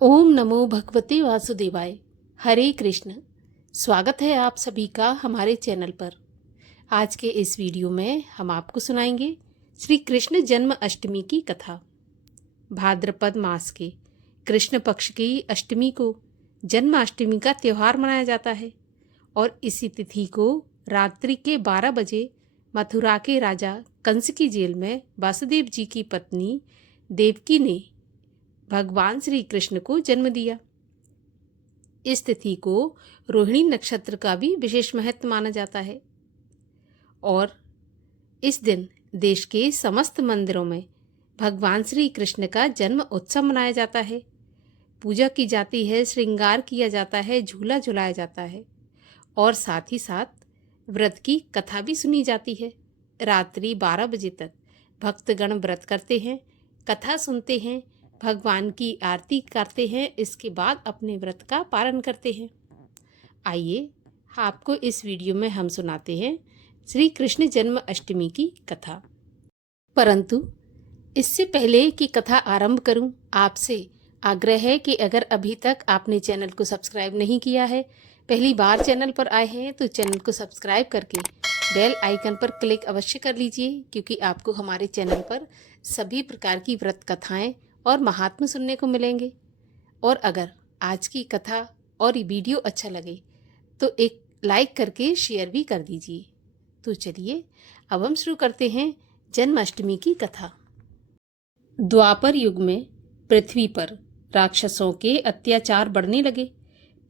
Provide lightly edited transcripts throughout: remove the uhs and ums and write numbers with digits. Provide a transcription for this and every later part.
ओम नमो भगवते वासुदेवाय। हरे कृष्ण। स्वागत है आप सभी का हमारे चैनल पर। आज के इस वीडियो में हम आपको सुनाएंगे श्री कृष्ण जन्म अष्टमी की कथा। भाद्रपद मास के कृष्ण पक्ष की अष्टमी को जन्माष्टमी का त्यौहार मनाया जाता है और इसी तिथि को रात्रि के 12 बजे मथुरा के राजा कंस की जेल में वासुदेव जी की पत्नी देवकी ने भगवान श्री कृष्ण को जन्म दिया। इस तिथि को रोहिणी नक्षत्र का भी विशेष महत्व माना जाता है और इस दिन देश के समस्त मंदिरों में भगवान श्री कृष्ण का जन्म उत्सव मनाया जाता है। पूजा की जाती है, श्रृंगार किया जाता है, झूला झुलाया जाता है और साथ ही साथ व्रत की कथा भी सुनी जाती है। रात्रि 12 बजे तक भक्तगण व्रत करते हैं, कथा सुनते हैं, भगवान की आरती करते हैं, इसके बाद अपने व्रत का पालन करते हैं। आइए आपको इस वीडियो में हम सुनाते हैं श्री कृष्ण जन्म अष्टमी की कथा। परंतु इससे पहले कि कथा आरंभ करूं, आपसे आग्रह है कि अगर अभी तक आपने चैनल को सब्सक्राइब नहीं किया है, पहली बार चैनल पर आए हैं तो चैनल को सब्सक्राइब करके बेल आइकन पर क्लिक अवश्य कर लीजिए, क्योंकि आपको हमारे चैनल पर सभी प्रकार की व्रत कथाएं और महात्म्य सुनने को मिलेंगे। और अगर आज की कथा और ये वीडियो अच्छा लगे तो एक लाइक करके शेयर भी कर दीजिए। तो चलिए अब हम शुरू करते हैं जन्माष्टमी की कथा। द्वापर युग में पृथ्वी पर राक्षसों के अत्याचार बढ़ने लगे।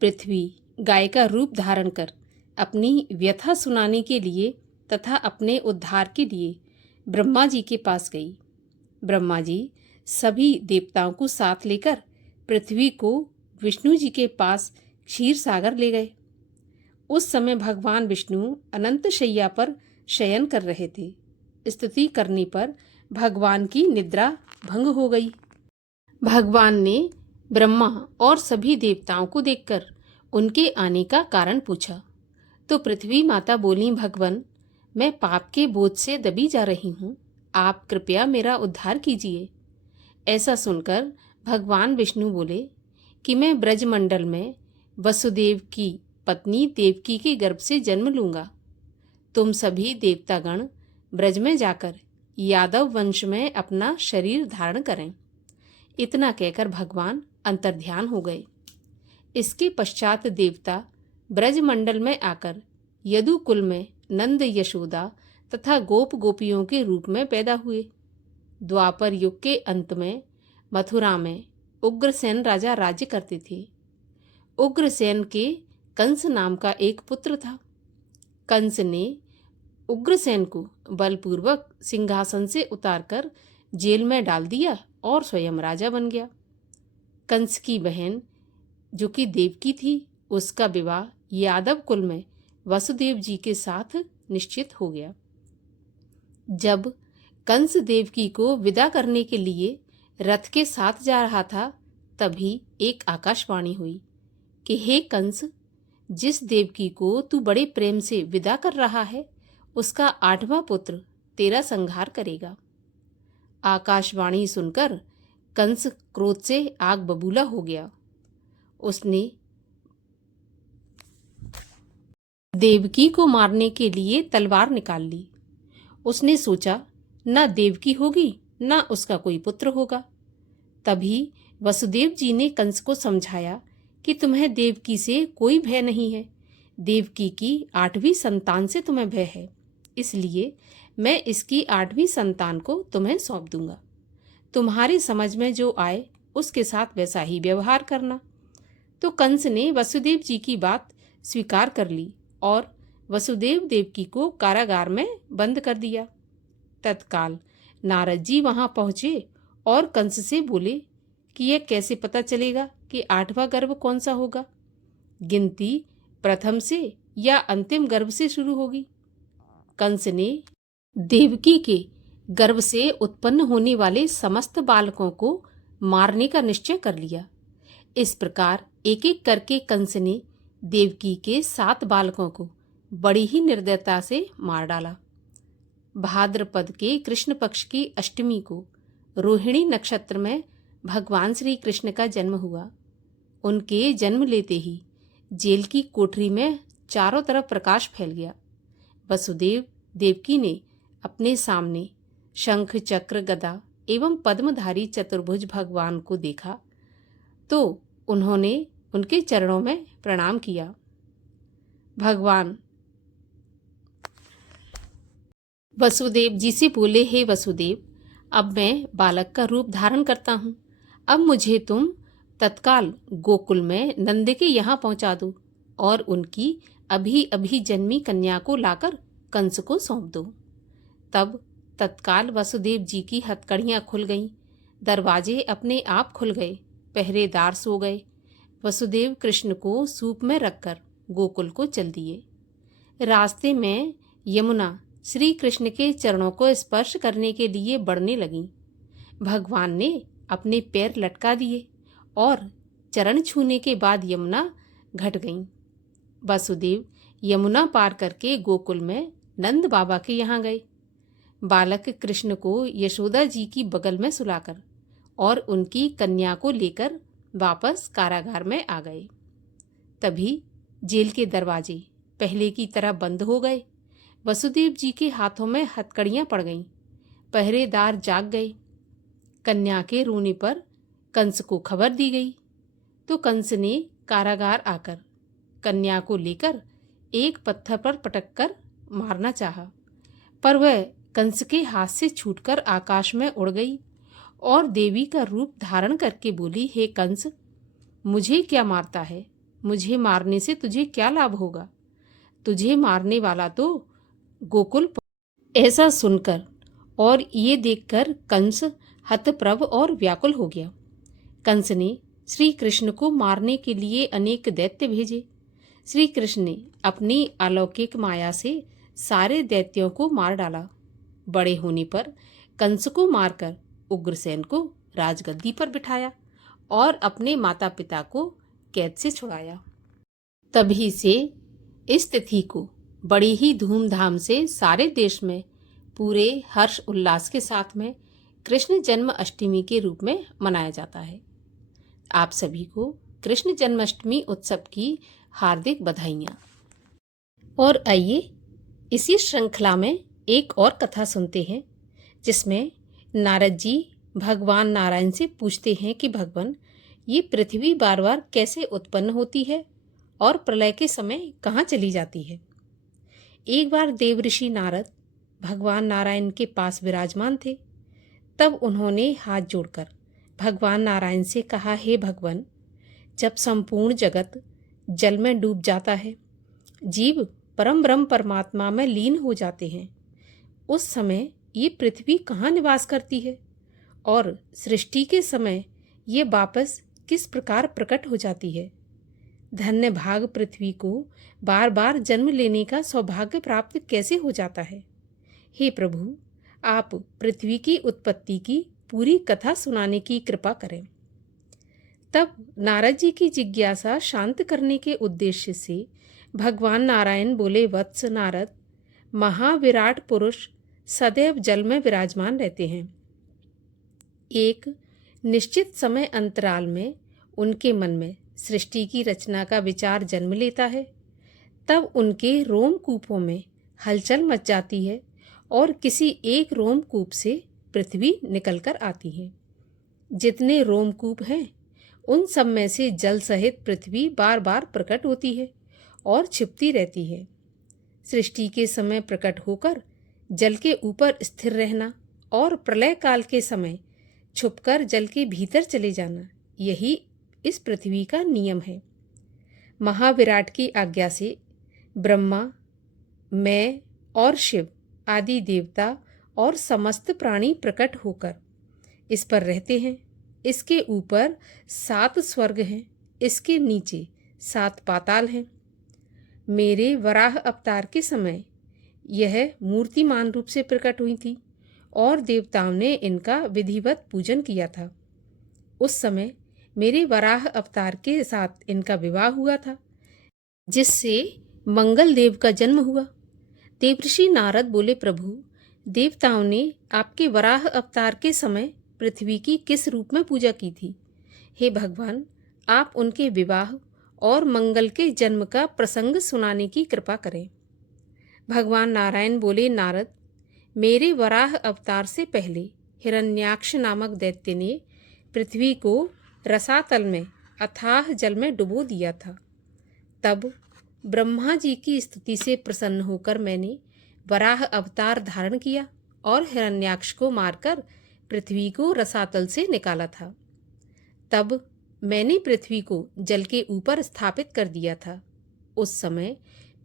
पृथ्वी गाय का रूप धारण कर अपनी व्यथा सुनाने के लिए तथा अपने उद्धार के लिए ब्रह्मा जी के पास गई। ब्रह्मा जी सभी देवताओं को साथ लेकर पृथ्वी को विष्णु जी के पास क्षीर सागर ले गए। उस समय भगवान विष्णु अनंत शैया पर शयन कर रहे थे। स्तुति करने पर भगवान की निद्रा भंग हो गई। भगवान ने ब्रह्मा और सभी देवताओं को देखकर उनके आने का कारण पूछा तो पृथ्वी माता बोली, भगवान, मैं पाप के बोझ से दबी जा रही हूँ, आप कृपया मेरा उद्धार कीजिए। ऐसा सुनकर भगवान विष्णु बोले कि मैं ब्रजमंडल में वसुदेव की पत्नी देवकी के गर्भ से जन्म लूंगा। तुम सभी देवतागण ब्रज में जाकर यादव वंश में अपना शरीर धारण करें। इतना कहकर भगवान अंतर्ध्यान हो गए। इसके पश्चात देवता ब्रजमंडल में आकर यदुकुल में नंद यशोदा तथा गोप गोपियों के रूप में पैदा हुए। द्वापर युग के अंत में मथुरा में उग्रसेन राजा राज्य करते थे। उग्रसेन के कंस नाम का एक पुत्र था। कंस ने उग्रसेन को बलपूर्वक सिंहासन से उतारकर जेल में डाल दिया और स्वयं राजा बन गया। कंस की बहन जो कि देवकी थी, उसका विवाह यादव कुल में वसुदेव जी के साथ निश्चित हो गया। जब कंस देवकी को विदा करने के लिए रथ के साथ जा रहा था, तभी एक आकाशवाणी हुई कि हे कंस, जिस देवकी को तू बड़े प्रेम से विदा कर रहा है, उसका 8वां पुत्र तेरा संहार करेगा। आकाशवाणी सुनकर कंस क्रोध से आग बबूला हो गया। उसने देवकी को मारने के लिए तलवार निकाल ली। उसने सोचा, न देवकी होगी न उसका कोई पुत्र होगा। तभी वसुदेव जी ने कंस को समझाया कि तुम्हें देवकी से कोई भय नहीं है, देवकी की 8वीं संतान से तुम्हें भय है, इसलिए मैं इसकी 8वीं संतान को तुम्हें सौंप दूंगा। तुम्हारी समझ में जो आए उसके साथ वैसा ही व्यवहार करना। तो कंस ने वसुदेव जी की बात स्वीकार कर ली और वसुदेव देवकी को कारागार में बंद कर दिया। तत्काल नारद जी वहां पहुंचे और कंस से बोले कि यह कैसे पता चलेगा कि 8वां गर्भ कौन सा होगा? गिनती प्रथम से या अंतिम गर्भ से शुरू होगी? कंस ने देवकी के गर्भ से उत्पन्न होने वाले समस्त बालकों को मारने का निश्चय कर लिया। इस प्रकार एक एक करके कंस ने देवकी के 7 बालकों को बड़ी ही निर्दयता से मार डाला। भाद्रपद के कृष्ण पक्ष की अष्टमी को रोहिणी नक्षत्र में भगवान श्री कृष्ण का जन्म हुआ। उनके जन्म लेते ही जेल की कोठरी में चारों तरफ प्रकाश फैल गया। वसुदेव देवकी ने अपने सामने शंख चक्र गदा एवं पद्मधारी चतुर्भुज भगवान को देखा तो उन्होंने उनके चरणों में प्रणाम किया। भगवान वसुदेव जी से बोले, हे वसुदेव, अब मैं बालक का रूप धारण करता हूँ। अब मुझे तुम तत्काल गोकुल में नंद के यहाँ पहुँचा दो और उनकी अभी अभी जन्मी कन्या को लाकर कंस को सौंप दो। तब तत्काल वसुदेव जी की हथकड़ियाँ खुल गईं, दरवाजे अपने आप खुल गए, पहरेदार सो गए। वसुदेव कृष्ण को सूप में रखकर गोकुल को चल दिए। रास्ते में यमुना श्री कृष्ण के चरणों को स्पर्श करने के लिए बढ़ने लगीं। भगवान ने अपने पैर लटका दिए और चरण छूने के बाद यमुना घट गईं। वसुदेव यमुना पार करके गोकुल में नंद बाबा के यहाँ गए। बालक कृष्ण को यशोदा जी की बगल में सुलाकर और उनकी कन्या को लेकर वापस कारागार में आ गए। तभी जेल के दरवाजे पहले की तरह बंद हो गए। वसुदेव जी के हाथों में हथकड़ियाँ पड़ गईं, पहरेदार जाग गए। कन्या के रोने पर कंस को खबर दी गई तो कंस ने कारागार आकर कन्या को लेकर एक पत्थर पर पटककर मारना चाहा, पर वह कंस के हाथ से छूटकर आकाश में उड़ गई और देवी का रूप धारण करके बोली, हे कंस, मुझे क्या मारता है? मुझे मारने से तुझे क्या लाभ होगा? तुझे मारने वाला तो गोकुल। ऐसा सुनकर और ये देखकर कंस हतप्रभ और व्याकुल हो गया। कंस ने श्री कृष्ण को मारने के लिए अनेक दैत्य भेजे। श्री कृष्ण ने अपनी अलौकिक माया से सारे दैत्यों को मार डाला। बड़े होने पर कंस को मारकर उग्रसेन को राजगद्दी पर बिठाया और अपने माता पिता को कैद से छुड़ाया। तभी से इस तिथि को बड़ी ही धूमधाम से सारे देश में पूरे हर्ष उल्लास के साथ में कृष्ण जन्म अष्टमी के रूप में मनाया जाता है। आप सभी को कृष्ण जन्माष्टमी उत्सव की हार्दिक बधाइयाँ। और आइए इसी श्रृंखला में एक और कथा सुनते हैं जिसमें नारद जी भगवान नारायण से पूछते हैं कि भगवान, ये पृथ्वी बार बार कैसे उत्पन्न होती है और प्रलय के समय कहाँ चली जाती है। एक बार देवऋषि नारद भगवान नारायण के पास विराजमान थे। तब उन्होंने हाथ जोड़कर भगवान नारायण से कहा, हे भगवान, जब संपूर्ण जगत जल में डूब जाता है, जीव परम ब्रह्म परमात्मा में लीन हो जाते हैं, उस समय ये पृथ्वी कहाँ निवास करती है और सृष्टि के समय ये वापस किस प्रकार प्रकट हो जाती है। धन्य भाग पृथ्वी को बार बार जन्म लेने का सौभाग्य प्राप्त कैसे हो जाता है। हे प्रभु, आप पृथ्वी की उत्पत्ति की पूरी कथा सुनाने की कृपा करें। तब नारद जी की जिज्ञासा शांत करने के उद्देश्य से भगवान नारायण बोले, वत्स नारद, महाविराट पुरुष सदैव जल में विराजमान रहते हैं। एक निश्चित समय अंतराल में उनके मन में सृष्टि की रचना का विचार जन्म लेता है। तब उनके रोमकूपों में हलचल मच जाती है और किसी एक रोमकूप से पृथ्वी निकलकर आती है। जितने रोमकूप हैं उन सब में से जल सहित पृथ्वी बार बार प्रकट होती है और छिपती रहती है। सृष्टि के समय प्रकट होकर जल के ऊपर स्थिर रहना और प्रलय काल के समय छुपकर जल के भीतर चले जाना, यही इस पृथ्वी का नियम है। महाविराट की आज्ञा से ब्रह्मा, मैं और शिव आदि देवता और समस्त प्राणी प्रकट होकर इस पर रहते हैं। इसके ऊपर 7 स्वर्ग हैं, इसके नीचे 7 पाताल हैं। मेरे वराह अवतार के समय यह मूर्तिमान रूप से प्रकट हुई थी और देवताओं ने इनका विधिवत पूजन किया था। उस समय मेरे वराह अवतार के साथ इनका विवाह हुआ था, जिससे मंगल देव का जन्म हुआ। देवऋषि नारद बोले, प्रभु, देवताओं ने आपके वराह अवतार के समय पृथ्वी की किस रूप में पूजा की थी। हे भगवान, आप उनके विवाह और मंगल के जन्म का प्रसंग सुनाने की कृपा करें। भगवान नारायण बोले, नारद, मेरे वराह अवतार से पहले हिरण्याक्ष नामक दैत्य ने पृथ्वी को रसातल में अथाह जल में डुबो दिया था। तब ब्रह्मा जी की स्तुति से प्रसन्न होकर मैंने वराह अवतार धारण किया और हिरण्याक्ष को मारकर पृथ्वी को रसातल से निकाला था। तब मैंने पृथ्वी को जल के ऊपर स्थापित कर दिया था। उस समय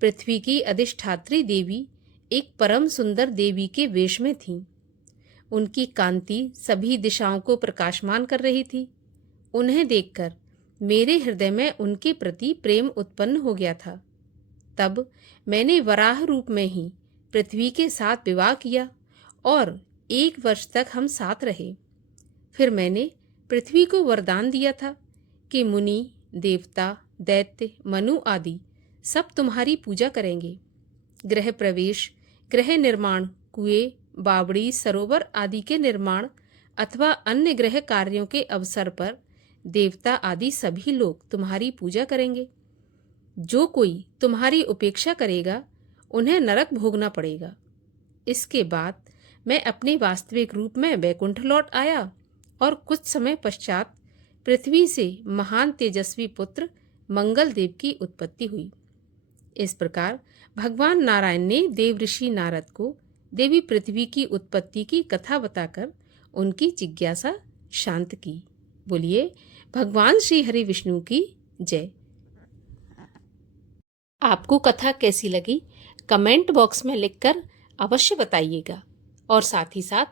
पृथ्वी की अधिष्ठात्री देवी एक परम सुंदर देवी के वेश में थीं। उनकी कांति सभी दिशाओं को प्रकाशमान कर रही थी। उन्हें देखकर मेरे हृदय में उनके प्रति प्रेम उत्पन्न हो गया था। तब मैंने वराह रूप में ही पृथ्वी के साथ विवाह किया और 1 वर्ष तक हम साथ रहे। फिर मैंने पृथ्वी को वरदान दिया था कि मुनि, देवता, दैत्य, मनु आदि सब तुम्हारी पूजा करेंगे। गृह प्रवेश, गृह निर्माण, कुएं, बावड़ी, सरोवर आदि के निर्माण अथवा अन्य गृह कार्यों के अवसर पर देवता आदि सभी लोग तुम्हारी पूजा करेंगे। जो कोई तुम्हारी उपेक्षा करेगा उन्हें नरक भोगना पड़ेगा। इसके बाद मैं अपने वास्तविक रूप में वैकुंठ लौट आया और कुछ समय पश्चात पृथ्वी से महान तेजस्वी पुत्र मंगल देव की उत्पत्ति हुई। इस प्रकार भगवान नारायण ने देवऋषि नारद को देवी पृथ्वी की उत्पत्ति की कथा बताकर उनकी जिज्ञासा शांत की। बोलिए भगवान श्री हरि विष्णु की जय। आपको कथा कैसी लगी कमेंट बॉक्स में लिखकर अवश्य बताइएगा और साथ ही साथ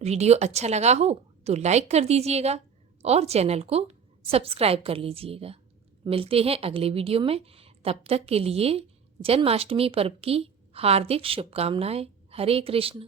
वीडियो अच्छा लगा हो तो लाइक कर दीजिएगा और चैनल को सब्सक्राइब कर लीजिएगा। मिलते हैं अगले वीडियो में। तब तक के लिए जन्माष्टमी पर्व की हार्दिक शुभकामनाएं। हरे कृष्ण।